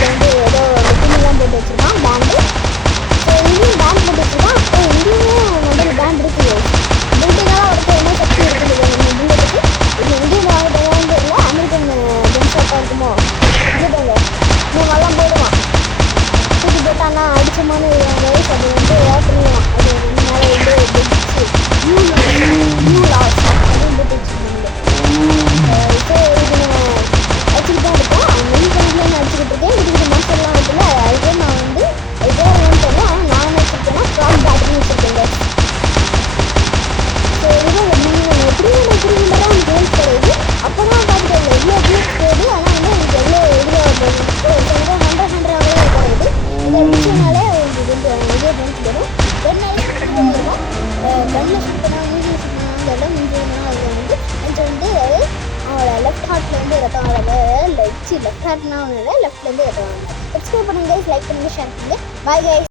அதில் வந்து ஏதோ துணிலாம் போட்டு வச்சுருக்கான் பேண்டு. ஸோ இங்கேயும் பேண்ட் போட்டு வச்சுருக்கான். ஸோ இங்கேயும் வந்து பேண்ட் இருக்குது. பில்டிங்கெல்லாம் உடச்சு என்ன சக்தி இருக்குது நம்ம புல்லட்டுக்கு. இது இந்தியன் ஆகிட்டு இல்லை அமெரிக்கன் கன் ஷாப்பாக இருக்குமோ இல்லைங்க. இவங்கெல்லாம் போடுவான் தூக்கி போட்டான்னா அடிச்சமான வயசு அது வந்து ஓட்டுருவான். அது மேலே வந்து பெட்ஸு நியூ லாஸ் அப்படின்னு போட்டு வச்சுருக்காங்க. ஸோ இது அடிச்சுட்டு தான் இருக்கோம். மெயின் பாயிண்ட்லேருந்து அடிச்சுக்கிட்டு இருக்கேன். இதுக்கு மாஸ்டர்லாம் இருக்குல்ல அதுக்கே நான் வந்து அதுக்கே என்னன்னு தெரியல. ஆனால் நான் என்ன வச்சுருக்கேன்னா ஃப்ராக் பேட்டரி வச்சுருக்கேங்க. ஸோ இதுதான் எப்படி புரியுன்றதான் எனக்கு கேள்வி கிடையாது. அப்போ தான் பார்த்துட்டு எவ்வளோ பிளேஸ் போகுது. ஆனால் வந்து எனக்கு எவ்வளோ இதில் ஹண்ட்ரட் ஆகவே கிடையாது. இதை அடிச்சதுனாலே உங்களுக்கு கொஞ்சம் இதே ஃப்ரெண்ட்ஸ் வரும். இருக்கும் கன்னில் ஷூட் பண்ணால் மூஞ்சில் ஷூட் பண்ணாலும் தெரியல. மூஞ்சினா அது வந்து கொஞ்சம் வந்து அவனோட லெஃப்ட் ஹார்ட்லேருந்து ரத்தம் வராது. லெஃப்ட் ஹார்ட்னா ஒன்றும் இல்லை லெஃப்ட்லேருந்து ரத்தம் வராது. சப்ஸ்கிரைப் பண்ணுங்கள், லைக் பண்ணுங்கள், ஷேர் பண்ணுங்கள். Bye guys.